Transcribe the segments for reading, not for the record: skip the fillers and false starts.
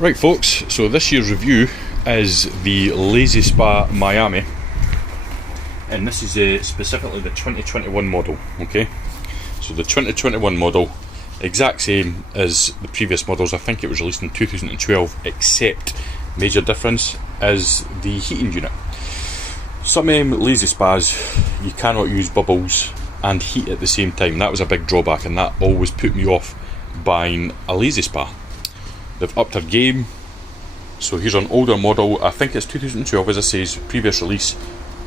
Right folks, so this year's review is the lazyspa Miami, and this is specifically the 2021 model, okay? So the 2021 model, exact same as the previous models. I think it was released in 2012, except major difference is the heating unit. Some lazyspas, you cannot use bubbles and heat at the same time. That was a big drawback, and that always put me off buying a lazyspa. They've upped their game. So here's an older model, I think it's 2012 as it says, previous release,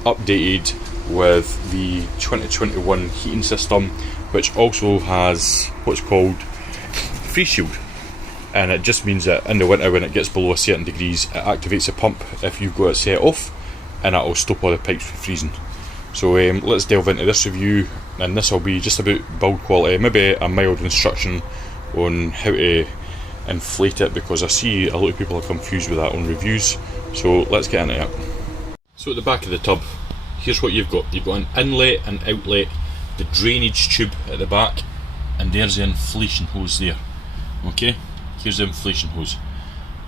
updated with the 2021 heating system, which also has what's called freeze shield, and it just means that in the winter when it gets below a certain degrees, it activates the pump if you've got it set off, and that will stop all the pipes from freezing. So let's delve into this review, and this will be just about build quality, maybe a mild instruction on how to inflate it, because I see a lot of people are confused with that on reviews. So let's get into it. So at the back of the tub, here's what you've got. You've got an inlet and outlet, the drainage tube at the back, and there's the inflation hose there. Okay, here's the inflation hose.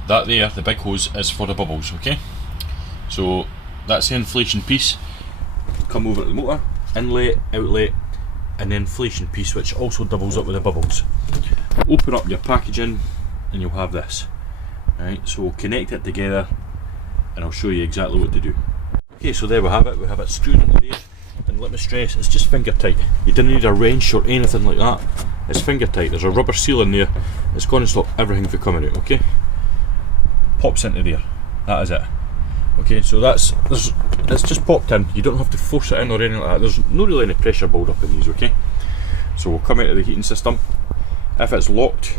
That there, the big hose, is for the bubbles, okay? So that's the inflation piece. Come over to the motor, inlet, outlet, and the inflation piece, which also doubles up with the bubbles. Open up your packaging and you'll have this. Right, so we'll connect it together and I'll show you exactly what to do. Okay, so there we have it. We have it screwed into there, and let me stress, it's just finger tight. You don't need a wrench or anything like that. It's finger tight. There's a rubber seal in there. It's going to stop everything from coming out, okay? Pops into there. That is it. Okay, so it's just popped in. You don't have to force it in or anything like that. There's no really any pressure build up in these, okay? So we'll come out of the heating system. If it's locked,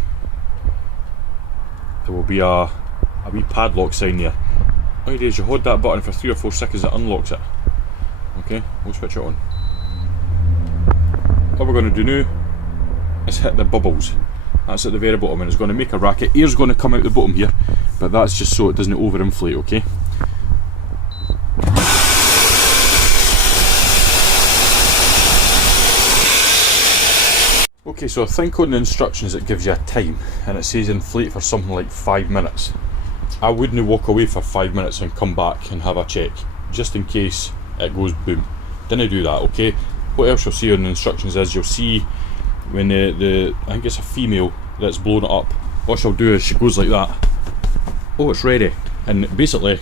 there will be a wee padlock sign there. All you do is you hold that button for 3 or 4 seconds, it unlocks it. Okay, we'll switch it on. What we're going to do now is hit the bubbles. That's at the very bottom, and it's going to make a racket. Air's going to come out the bottom here, but that's just so it doesn't overinflate, okay? Okay, so I think on the instructions it gives you a time, and it says inflate for something like 5 minutes. I wouldn't walk away for 5 minutes and come back and have a check, just in case it goes boom. Didn't do that, okay? What else you'll see on the instructions is you'll see when I think it's a female that's blown it up, what she'll do is she goes like that. Oh, it's ready. And basically,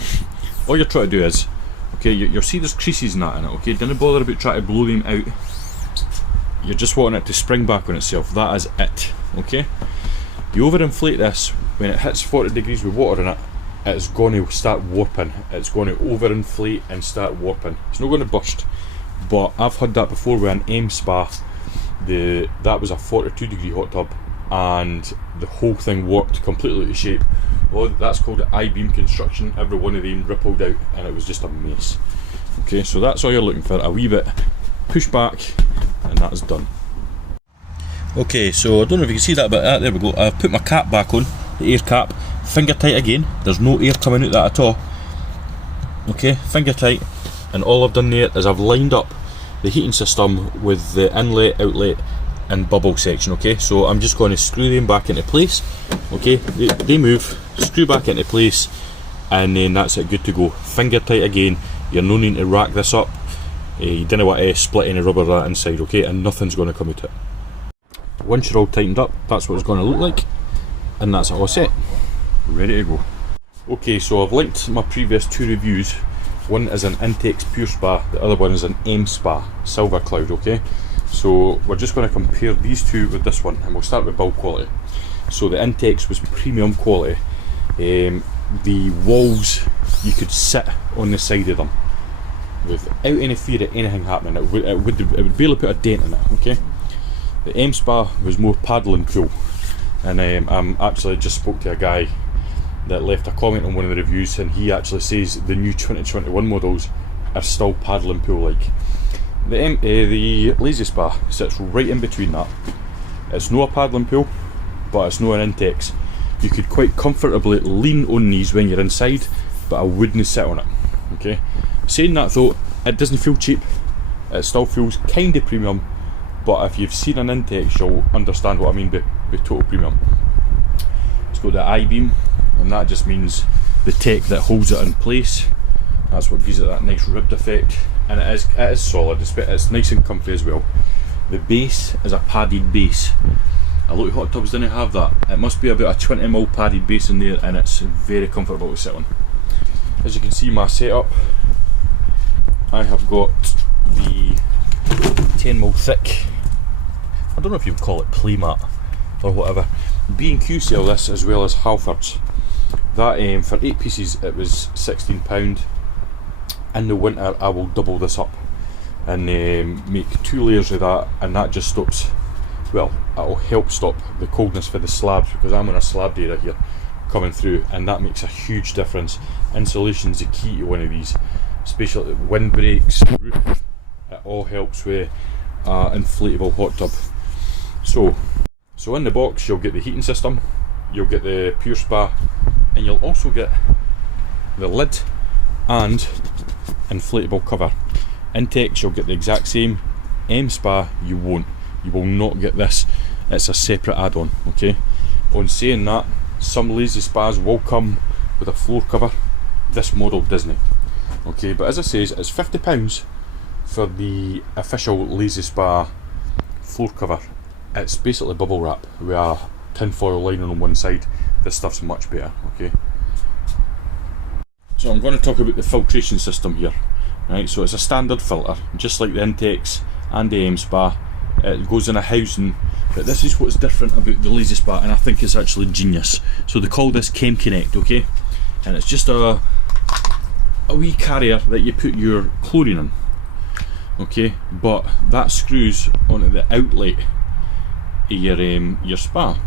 all you're trying to do is, okay, you'll see there's creases and that in it, okay? Don't bother about trying to blow them out. You're just wanting it to spring back on itself. That is it, okay? You overinflate this, when it hits 40 degrees with water in it, it's going to start warping. It's going to overinflate and start warping. It's not going to burst, but I've had that before with an mspa. That was a 42 degree hot tub, and the whole thing warped completely to shape. Well, that's called I-beam construction. Every one of them rippled out, and it was just a mess. Okay, so that's all you're looking for, a wee bit push back, and that's done. Okay, so I don't know if you can see that, but there we go. I've put my cap back on, the air cap, finger tight again. There's no air coming out that at all. Okay, finger tight, and all I've done there is I've lined up the heating system with the inlet, outlet, and bubble section. Okay, so I'm just going to screw them back into place. Okay, they move, screw back into place, and then that's it, good to go. Finger tight again. You're no need to rack this up. You don't want to split any rubber that inside, okay, and nothing's going to come out it. Once you're all tightened up, that's what it's going to look like, and that's all set, ready to go. Okay, so I've linked my previous 2 reviews. One is an Intex Pure Spa, the other one is an mspa Silver Cloud, okay? So we're just going to compare these 2 with this one, and we'll start with build quality. So the Intex was premium quality. The walls, you could sit on the side of them without any fear of anything happening. It would barely put a dent in it, okay? The mspa was more paddle and pool, and I'm actually just spoke to a guy that left a comment on one of the reviews, and he actually says the new 2021 models are still paddle and pool like. The lazyspa sits right in between that. It's not a paddle and pool, but it's not an Intex. You could quite comfortably lean on these when you're inside, but I wouldn't sit on it, okay? Saying that though, it doesn't feel cheap. It still feels kind of premium, but if you've seen an Intex, you'll understand what I mean by total premium. It's got the I-beam, and that just means the tech that holds it in place. That's what gives it that nice ribbed effect, and it is solid. It's nice and comfy as well. The base is a padded base. A lot of hot tubs didn't have that. It must be about a 20mm padded base in there, and it's very comfortable to sit on. As you can see, my setup, I have got the 10mm thick, I don't know if you'd call it playmat or whatever, B&Q sell this as well as Halfords. That for 8 pieces it was £16. In the winter I will double this up and make 2 layers of that, and that just stops, well, it'll help stop the coldness for the slabs, because I'm on a slab area here coming through, and that makes a huge difference. Insulation is the key to one of these, especially windbreaks, roof, it all helps with inflatable hot tub. So in the box you'll get the heating system, you'll get the Pure Spa, and you'll also get the lid and inflatable cover. Intex you'll get the exact same, mspa you won't. You will not get this, it's a separate add-on, okay? On saying that, some lazyspas will come with a floor cover, this model doesn't. Okay, but as I say, it's £50 for the official lazyspa floor cover. It's basically bubble wrap with a tinfoil lining on one side. This stuff's much better, okay? So I'm going to talk about the filtration system here. Right, so it's a standard filter, just like the Intex and the mspa. It goes in a housing, but this is what's different about the lazyspa, and I think it's actually genius. So they call this Chem Connect, okay? And it's just a wee carrier that you put your chlorine in, okay? But that screws onto the outlet of your spa.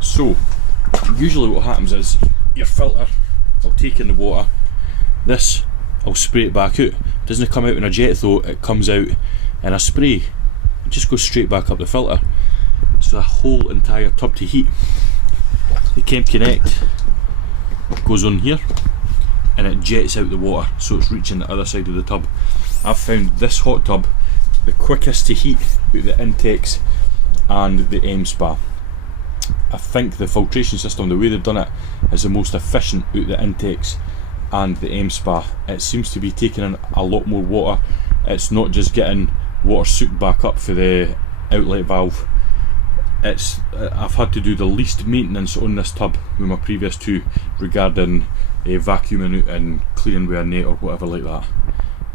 So usually what happens is your filter will take in the water, this I'll spray it back out. It doesn't come out in a jet though, it comes out in a spray. It just goes straight back up the filter. So the whole entire tub to heat. The Chem Connect goes on here and it jets out the water, so it's reaching the other side of the tub. I've found this hot tub the quickest to heat with the Intex and the mspa. I think the filtration system, the way they've done it, is the most efficient with the Intex and the mspa. It seems to be taking in a lot more water. It's not just getting water soaked back up for the outlet valve. I've had to do the least maintenance on this tub with my previous two regarding vacuuming out and cleaning with a net or whatever like that.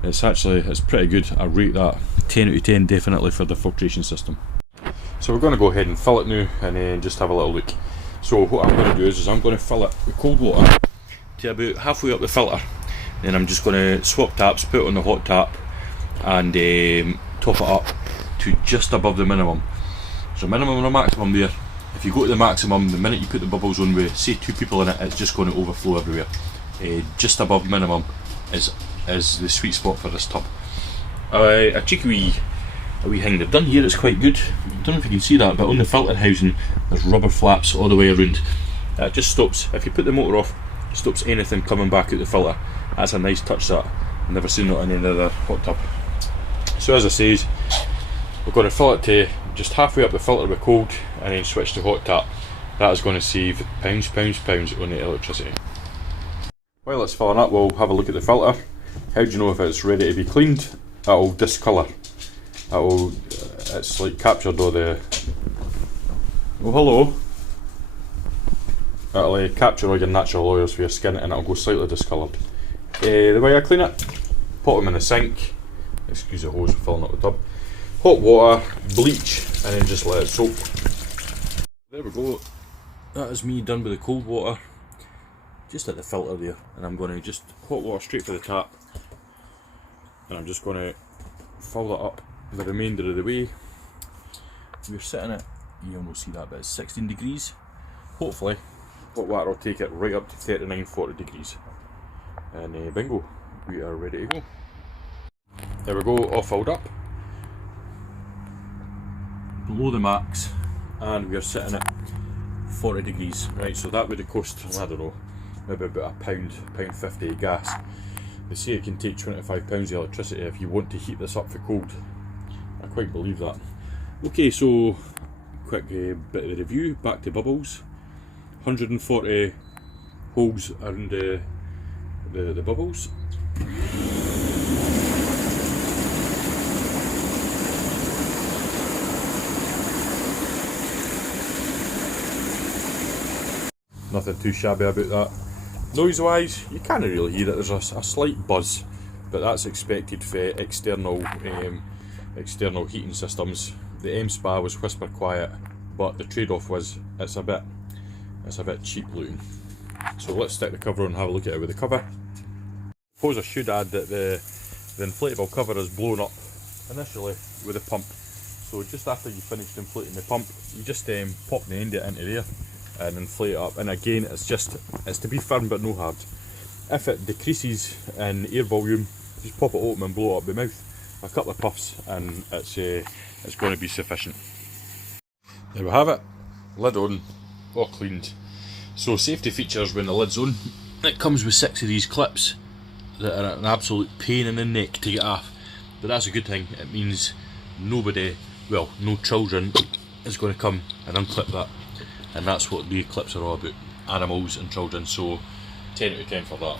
It's pretty good. I rate that 10 out of 10 definitely for the filtration system. So we're going to go ahead and fill it now and then just have a little look. So what I'm going to do is I'm going to fill it with cold water to about halfway up the filter. Then I'm just going to swap taps, put it on the hot tap, and top it up to just above the minimum. So minimum and a maximum there. If you go to the maximum, the minute you put the bubbles on with say 2 people in it, it's just going to overflow everywhere. Just above minimum is the sweet spot for this tub. A cheeky wee thing they've done here is quite good. I don't know if you can see that, but on the filter housing there's rubber flaps all the way around. It just stops, if you put the motor off, it stops anything coming back out the filter. That's a nice touch that I've never seen that in any other hot tub. So as I says, we're going to fill it to just halfway up the filter with cold and then switch to hot tap. That is going to save pounds on the electricity. While it's filling up, we'll have a look at the filter. How do you know if it's ready to be cleaned? It'll discolour. It's like captured all the, oh hello, it'll capture all your natural oils for your skin and it'll go slightly discoloured. The way I clean it, put them in the sink, excuse the hose filling up the tub, hot water, bleach, and then just let it soak. There we go, that is me done with the cold water, just at the filter there, and I'm going to just hot water straight for the tap, and I'm just going to fill that up the remainder of the way. We're sitting at, you almost see that, but it's 16 degrees. Hopefully hot water will take it right up to 39-40 degrees, and bingo, we are ready to go. There we go, all filled up below the max, and we are sitting at 40 degrees. Right, so that would have cost, I don't know, maybe about £1.50 gas. They say it can take £25 of electricity if you want to heat this up for cold. I quite believe that. Okay, so quick bit of the review. Back to bubbles. 140 holes around the bubbles. Nothing too shabby about that. Noise wise, you can't really hear it. There's a slight buzz, but that's expected for external heating systems. The mspa was whisper quiet, but the trade-off was it's a bit cheap looking. So let's stick the cover on and have a look at it with the cover. I suppose I should add that the inflatable cover is blown up initially with a pump. So just after you finished inflating the pump, you just pop the end of it into there and inflate it up. And again, it's to be firm but no hard. If it decreases in air volume, just pop it open and blow it up the mouth. A couple of puffs and it's going to be sufficient. There we have it. Lid on, all cleaned. So safety features when the lid's on, it comes with 6 of these clips that are an absolute pain in the neck to get off. But that's a good thing. It means nobody, well, no children is going to come and unclip that. And that's what the clips are all about, animals and children, so 10 out of 10 for that.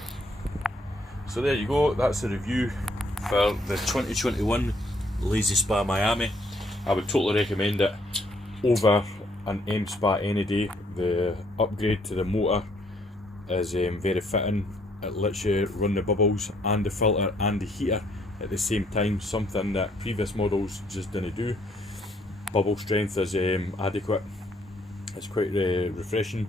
So there you go, that's the review for the 2021 lazyspa Miami. I would totally recommend it over an mspa any day. The upgrade to the motor is very fitting. It lets you run the bubbles and the filter and the heater at the same time, something that previous models just didn't do. Bubble strength is adequate. It's quite refreshing.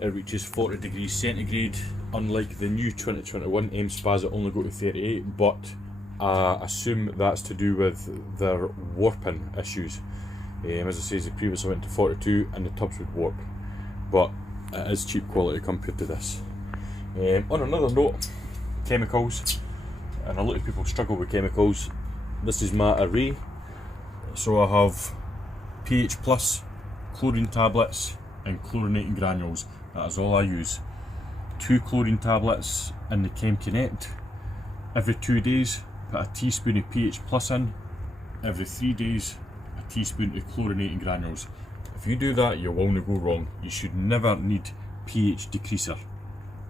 It reaches 40 degrees centigrade, unlike the new 2021 mspas that only go to 38, but I assume that's to do with their warping issues. As I say, the previous went to 42 and the tubs would warp, but it is cheap quality compared to this. On another note, chemicals, and a lot of people struggle with chemicals. This is my array. So I have pH+, chlorine tablets and chlorinating granules. That is all I use. 2 chlorine tablets in the Chem Connect. Every 2 days put a teaspoon of pH+ in. Every 3 days a teaspoon of chlorinating granules. If you do that, you will not go wrong. You should never need pH decreaser.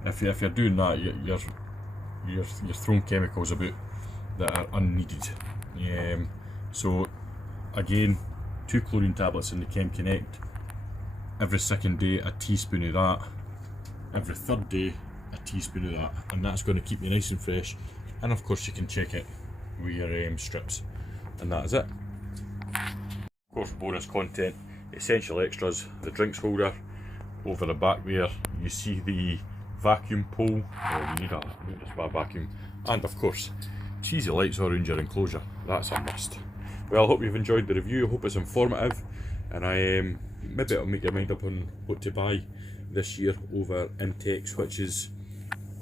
If you're doing that, you're throwing chemicals about that are unneeded. So again, 2 chlorine tablets in the Chem Connect. Every 2nd day a teaspoon of that. Every 3rd day a teaspoon of that, and that's going to keep you nice and fresh. And of course you can check it with your strips, and that is it. Of course, bonus content, essential extras, the drinks holder. Over the back there you see the vacuum pole, you need a spa vacuum, and of course cheesy lights around your enclosure. That's a must. Well, I hope you've enjoyed the review. I hope it's informative, and maybe it'll make your mind up on what to buy this year over Intex, which is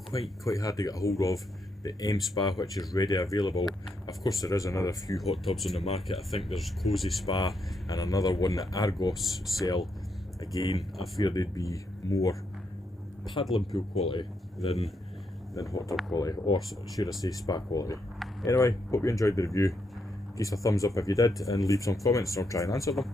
quite hard to get a hold of. The mspa, which is ready available. Of course, there is another few hot tubs on the market. I think there's Cozy Spa and another one that Argos sell. Again, I fear they'd be more paddling pool quality than hot tub quality, or should I say spa quality. Anyway, hope you enjoyed the review. Give us a thumbs up if you did, and leave some comments and I'll try and answer them.